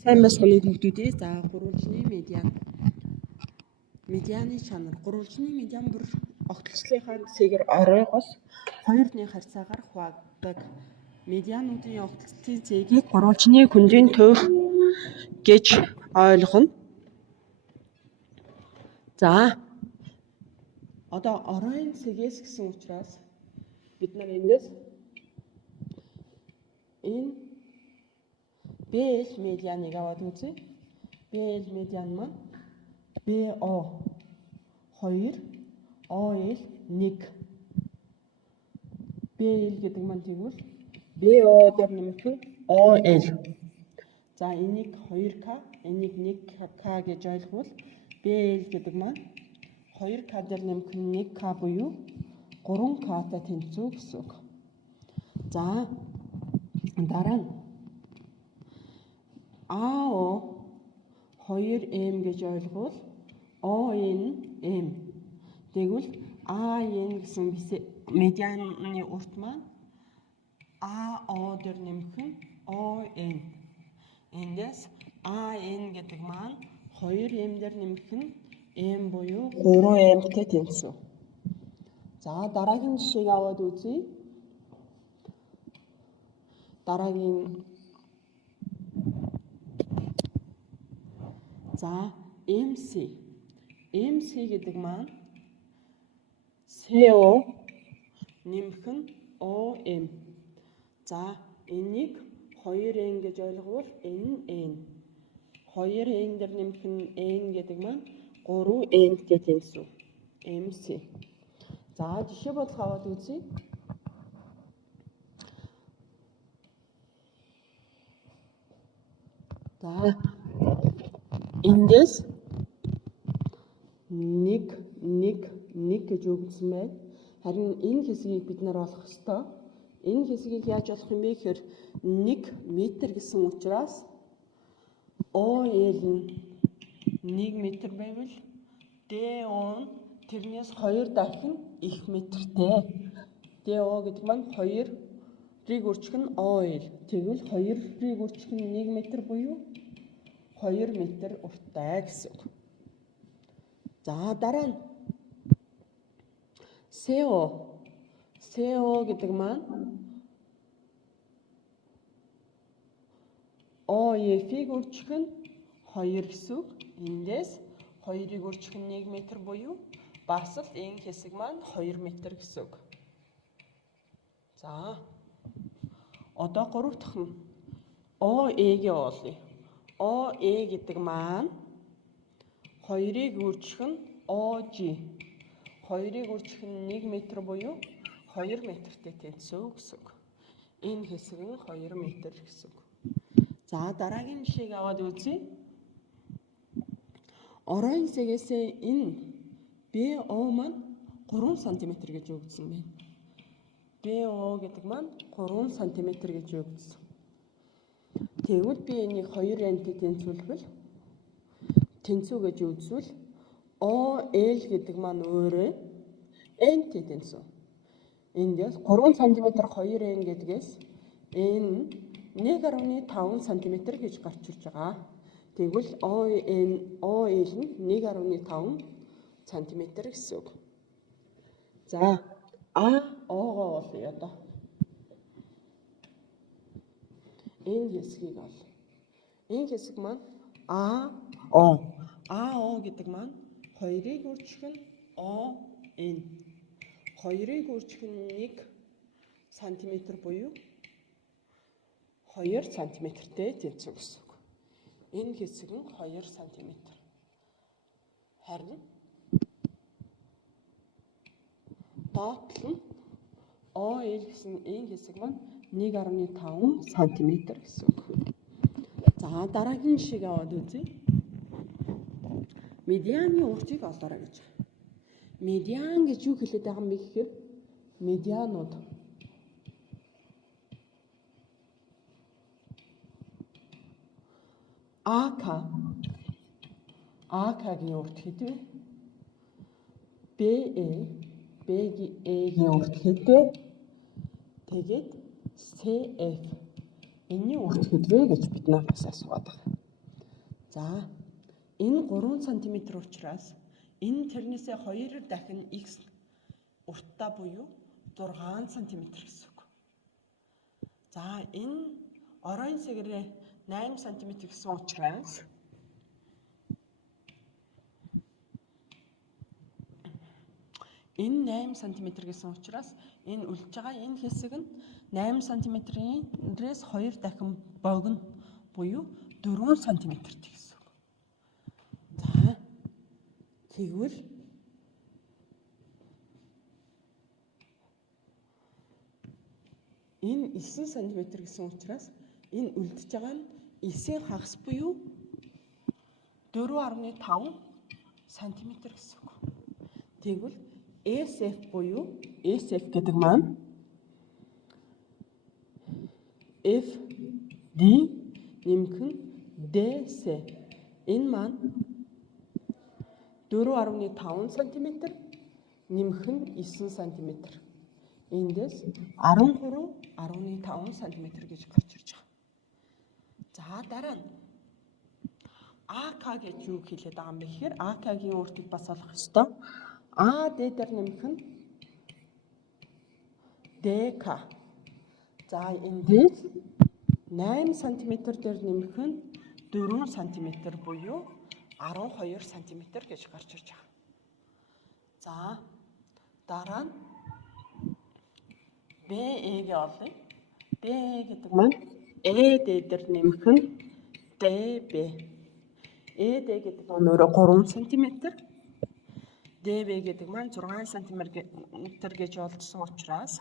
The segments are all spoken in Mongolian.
Сайн мэсгэний хүүхдүүдээ за гурвалжны медиан. Медианы чанар. Гурвалжны медиан бүр огтлцлынхаа цэгээр оройгоос 2-ны харьцаагаар хуваагддаг. Медиануудын огтлцлын цэгийг гурвалжны күндийн төв гэж ойлгоно. За одоо оройн цэгээс гэсэн учраас бид нар эндээс энэ BL медианыг аваад үзье. BL медиан маань BO 2 OL 1. BL гэдэг маань тэгвэл BO дээр нэмэх нь OL. За энийг 2K, энийг 1K гэж ойлгвол BL гэдэг маань 2K дээр нэмэх нь 1K буюу 3K-тай тэнцүү гэсэн үг. За дараа нь AO 2M гэж ойлгвол ON M. Тэгвэл AN гэсэн медианы урт маань AO дээр нэмэх нь ON. Эндээс AN гэдэг маань 2M дээр нэмэх нь M буюу 3M-тэй тэнцүү. За дараагийн жишээг аваад үзье. Дараагийн за MC. MC гэдэг маань CO нэмэх нь OM. За энийг 2N гэж ойлговол энэ N. 2N дээр нэмэх нь N гэдэг маань 3N-тэй тэнцүү. MC. За жишээ болох аваад үзье. За эндээс 1 гэж өгсөн байна. Харин энэ хэсгийг бид нар олох ёстой. Энэ хэсгийг яаж олох юм бэ гэхээр 1 метр гэсэн учраас OL нь 1 метр байвал DO нь тэрнээс 2 дахин их метртэй. DO гэдэг маань 2-ыг үржих нь OL. Тэгвэл 2-ыг үржих нь 1 метр буюу 2 метр урттай гэсэн үг. За дараа нь CO. CO гэдэг маань OF-ыг үржих нь 2 гэсэн үг. Эндээс 2-ыг үржих нь 1 метр буюу бас л энэ хэсэг маань 2 метр гэсэн үг. За одоо 3 дахь нь OE-гээ олъё. OE гэдэг маань 2-ыг үржих нь OG. 2-ыг үржих нь 1 метр буюу 2 метртэй тэнцүү гэсэн үг. Энэ хэсэг нь 2 метр гэсэн үг. За дараагийн жишээг аваад үзье. Оройн цэгээсээ энэ BO маань 3 см гэж өгсөн байна. BO гэдэг маань 3 см гэж өгсөн. Тэгвэл би энийг 2N-тэй тэнцвүүлбэл тэнцүү гэж үзвэл OL гэдэг маань өөрөө N-тэй тэнцүү. Эндээс 3 см 2N гэдгээс энэ 1.5 см гэж гарч ирж байгаа. Тэгвэл OL нь 1.5 см гэсэн үг. За AO-гоо олъё одоо. Энэ хэсгийг ол. Энэ хэсэг маань AO гэдэг маань 2-ыг үржих нь ON. 2-ыг үржих нь 1 см буюу 2 см-тэй тэнцүү гэсэн үг. Энэ хэсэг нь 2 см. Харин доотлол нь OL гэсэн энэ хэсэг маань 1.5 см гэсэн үг. За дараагийн жишээг аваад үзье. Медианы уртыг олоорой гэж. Медиан гэж юу хэлээд байгаа юм бэ гэхээр медианууд. AK-гийн урт хэдвэ? BE-гийн урт хэдвэ? Тэгээд CF. Энийн урт хэдвэ гэж бид нараас асууад байгаа. За энэ 3 см учраас энэ тэрнээсээ 2 дахин x урттай буюу 6 см гэсэн үг. За энэ оройн сэгрээ 8 см гэсэн учраас энэ 8 см гэсэн учраас энэ үлдэж байгаа энэ хэсэг нь 8 см-ээс 2 дахин богино буюу 4 см гэсэн үг. За тэгвэл энэ 9 см гэсэн учраас энэ үлдэж байгаа нь 9-ийн хагас буюу 4.5 см гэсэн үг. Тэгвэл SF буюу SF гэдэг маань FD нэмэх нь DC. Энэ маань 4.5 см нэмэх нь 9 см. Эндээс 13.5 см гэж гарч ирж байгаа. За дараа нь AK гэж юу хэлээд байгаа юм бэ гэхээр AK-гийн өөртөг бас олох ёстой. AD дээр нэмэх нь DK. За эндээс 8 см дээр нэмэх нь 4 см буюу 12 см гэж гарч ирж байгаа. За дараа нь BE-г олъё. BE гэдэг маань ED дээр нэмэх нь DB. ED гэдэг нь өөрөө 3 см. DB гэдэг маань 6 см гэж олдсон учраас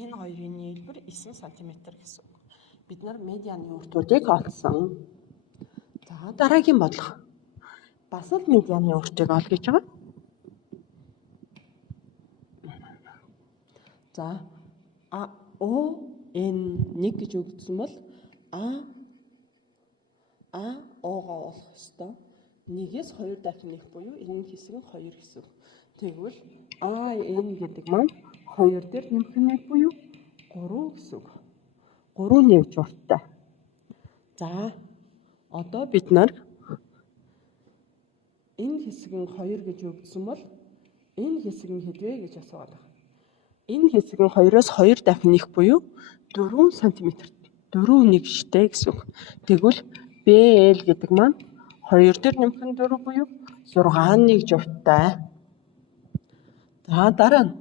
энэ хоёрын нийлбэр 9 см гэсэн үг. Бид нар медианы уртуудыг олсон. За дараагийн бодлого. Бас л медианы уртыг ол гэж байгаа. За ON1 гэж өгсөн бол Оогоо олох ёстой. 1-ээс 2 дахин их буюу энэ хэсэг нь 2 гэсэн үг. Тэгвэл AN гэдэг маань 2 дээр нэмэх нь буюу 3 гэсэн үг. 3 нэгж урттай. За одоо бид нар энэ хэсэг нь 2 гэж өгсөн бол энэ хэсэг нь хэд вэ гэж асууад байна. Энэ хэсэг нь 2-оос 2 дахин их буюу 4 см. 4 нэгжтэй гэсэн үг. Тэгвэл BL гэдэг маань 2 дээр нэмэх нь 4 буюу 6 нэгж урттай. За дараа нь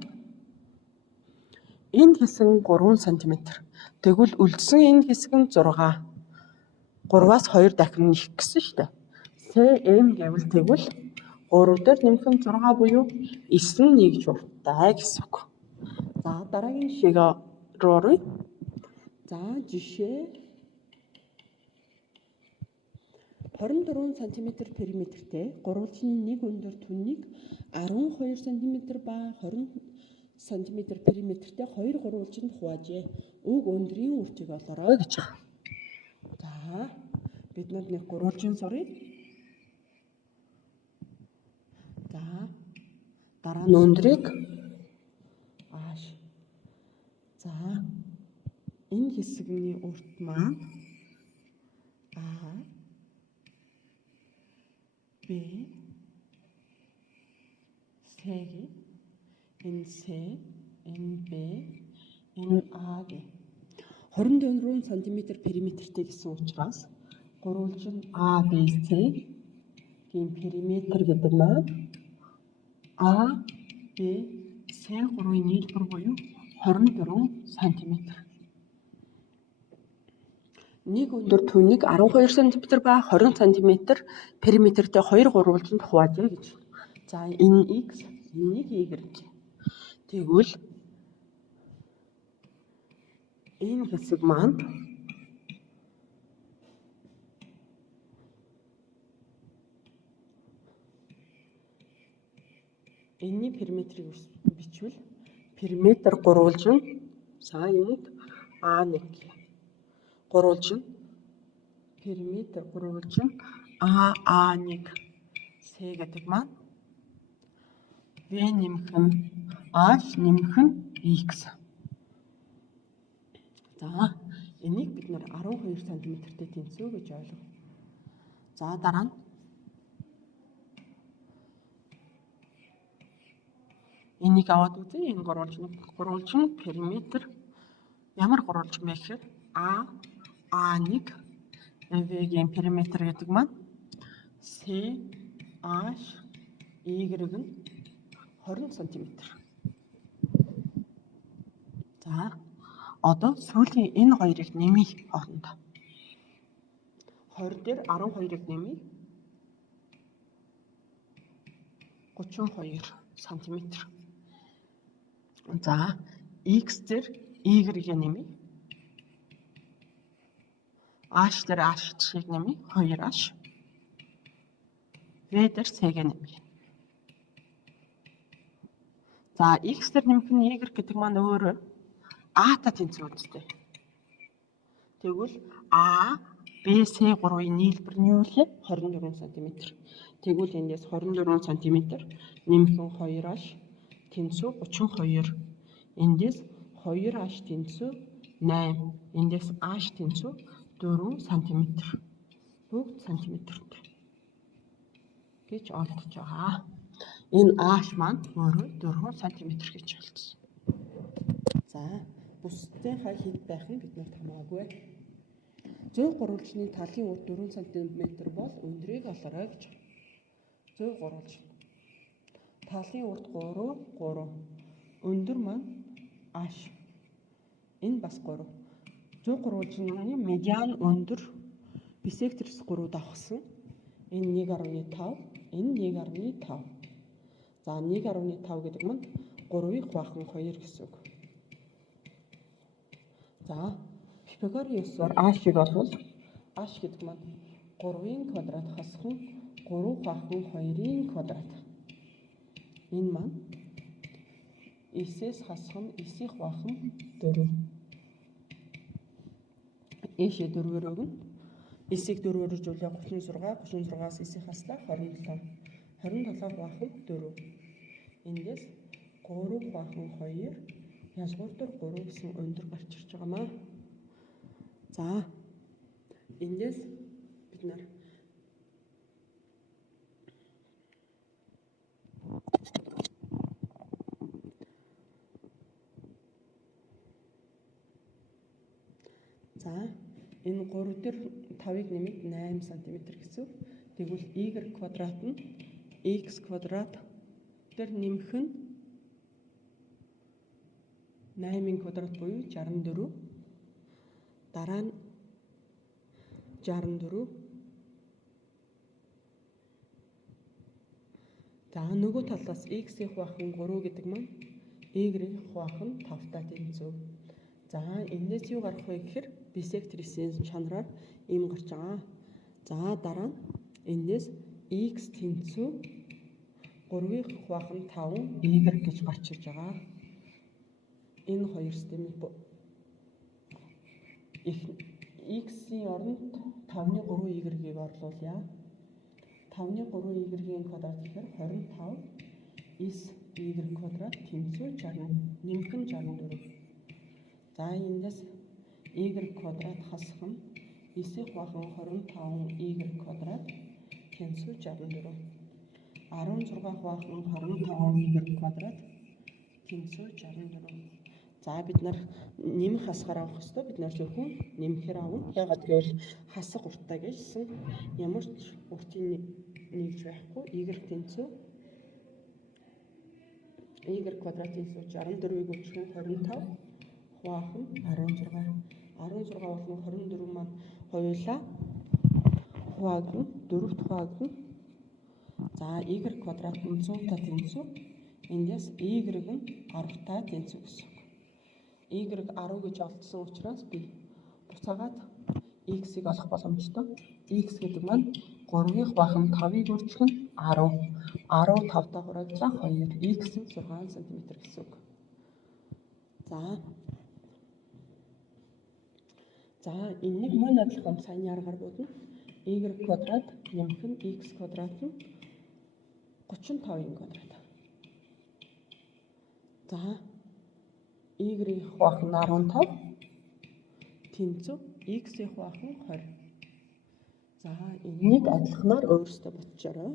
энэ хэсэг нь 3 см. Тэгвэл үлдсэн энэ хэсэг нь 6. 3-аас 2 дахин их гэсэн шүү дээ. CM гэвэл тэгвэл 3 дээр нэмэх нь 6 буюу 9 нэгж урттай гэсэн үг. За дараагийн жишээг руу оръё. За жишээ 24 см периметртэй гурвалжны нэг өндөр түннийг 12 см ба 20 см периметртэй хоёр гурвалжинд хуваажээ. Уг өндрийн үртгийг олоорой гэж байна. За бид нар нэг гурвалжин суръя. За дараа нь өндрийг за энэ хэсгийн урт маань B С-гийн энэ С энэ Б энэ А-гийн 24 см периметртэй гэсэн учраас гурвалжин ABC-гийн периметр гэдэг маань AB С3-ийн нийлбэр буюу 24 см. Нэг өндөр түннийг 12 см ба 20 см периметртэй хоёр гурвалжинд хуваажээ гэж. За энэ X, энийг Y. Тэгвэл энэ хэсэг маань энэний периметрийг бичвэл периметр гурвалжин за энийг А1 гурвалжин периметр гурвалжин А1 С гэдэг маань В нэмэх нь H нэмэх нь X. За энийг бид нар 12 см-тэй тэнцүү гэж ойлгов. За дараа нь энийг аваад үзье. Энэ гурвалжин периметр ямар гурвалжин бэ гэхээр А1 V-ийн периметр гэдэг маань CH Y нь 20 см. За одоо сүүлийн энэ хоёрыг нэмье хоорондоо. 20 дээр 12-ыг нэмье. 32 см. За X дээр Y-ыг нэмье. H дээр H-ийг нэмье. 2H. V дээр C-г нэмье. За X дээр нэмэх нь Y гэдэг маань өөрөө А-та тэнцвэр үстэй. Тэгвэл А, Б, С гурвын нийлбэр нь юу вэ? 24 см. Тэгвэл эндээс 24 см нэмэх нь 2H тэнцүү 32. Эндээс 2H тэнцүү 8. Эндээс H тэнцүү 4 см. Бүгд сантиметрт гэж олдож байгаа. Энэ H маань өөрөө 4 см гэж олдсон. За бусдынхаа хэд байх нь биднэрт хамаагүй. Зөв гурвалжны талын урт 4 см бол өндрийг олоорой гэж. Зөв гурвалжин. Талын урт 3. Өндөр маань H. Энэ бас 3. Зөв гурвалжны медиан өндөр бисектрис 3 давхсан. Энэ 1.5, энэ 1.5. За 1.5 гэдэг маань 3-ыг хуваах нь 2 гэсэн үг. За Пифагорын ёсоор H-ийг олвол H гэдэг маань 3-ын квадрат хасах нь 3 хуваах нь 2-ын квадрат. Энэ маань 9-ээс хасах нь 9-ийг хуваах нь 4. Ийшээ 4-өр өгнө. 9-ийг 4-өр жуулаа 36, 36-аас 9-ийг хаслаа 27. 27 хуваах нь 4. Эндээс 3 хуваах нь 2. Язгууртар 3 гэсэн өндөр гарч ирж байгаа маа. За эндээс бид нар энэ 3 дээр 5-ыг нэмээд 8 см гэсэн. Тэгвэл y квадрат нь x квадрат дээр нэмэх нь 8-ын квадрат буюу 64. Дараа нь 64. За нөгөө талаас x-ийг хуваах нь 3 гэдэг маань y-ийг хуваах нь 5-та тэнцүү. За энэс юу гарах вэ гэхээр бисектрисийн чанараар ийм гарч байгаа. За дараа нь эндээс x тэнцүү 3-ыг хуваах нь 5 y гэж гарч ирж байгаа. Энэ хоёр системийг x-ийн оронд 5-ны 3 y-ийг орлуулъя. 5-ны 3 y-ийн квадрат гэхээр 25 9 y квадрат тэнцүү 60. Нэмэх нь 64. За эндээс y квадрат хасах нь 9-ийг хуваах нь 25 y квадрат тэнцүү 64. 16 хуваах нь 25 y квадрат тэнцүү 64. За бид нар нэмэх хасгаар авах хэрэгтэй. Бид нар зөвхөн нэмэхээр авна. Яагаад гэвэл хасах уртаа гэсэн ямар ч уртын нэгж байхгүй. Y тэнцүү y квадрат тэнцүү 64-ийг өчгөн 25 хуваах нь 16. 16 болон 24 маань хоёулаа хуваагдана. 4-т хуваагдана. За y квадрат нь 100-та тэнцүү. Эндээс y нь 10-та тэнцүү гэсэн. Y 10 гэж олдсон учраас би буцаагаад x-ийг олох боломжтой. X гэдэг маань 3-ыг хуваах нь 5-ыг өржих нь 10. 10 5-таа хурааглаа 2. X нь 6 см гэсэн үг. За энийг мөн адилхан саяны аргаар бодно. Y квадрат нэмэх нь x квадрат нь 35-ын квадрат. За y-ийг хуваах нь 15 тэнцүү x-ийг хуваах нь 20. За, энийг адилханаар өөрөөсөө ботчоорой.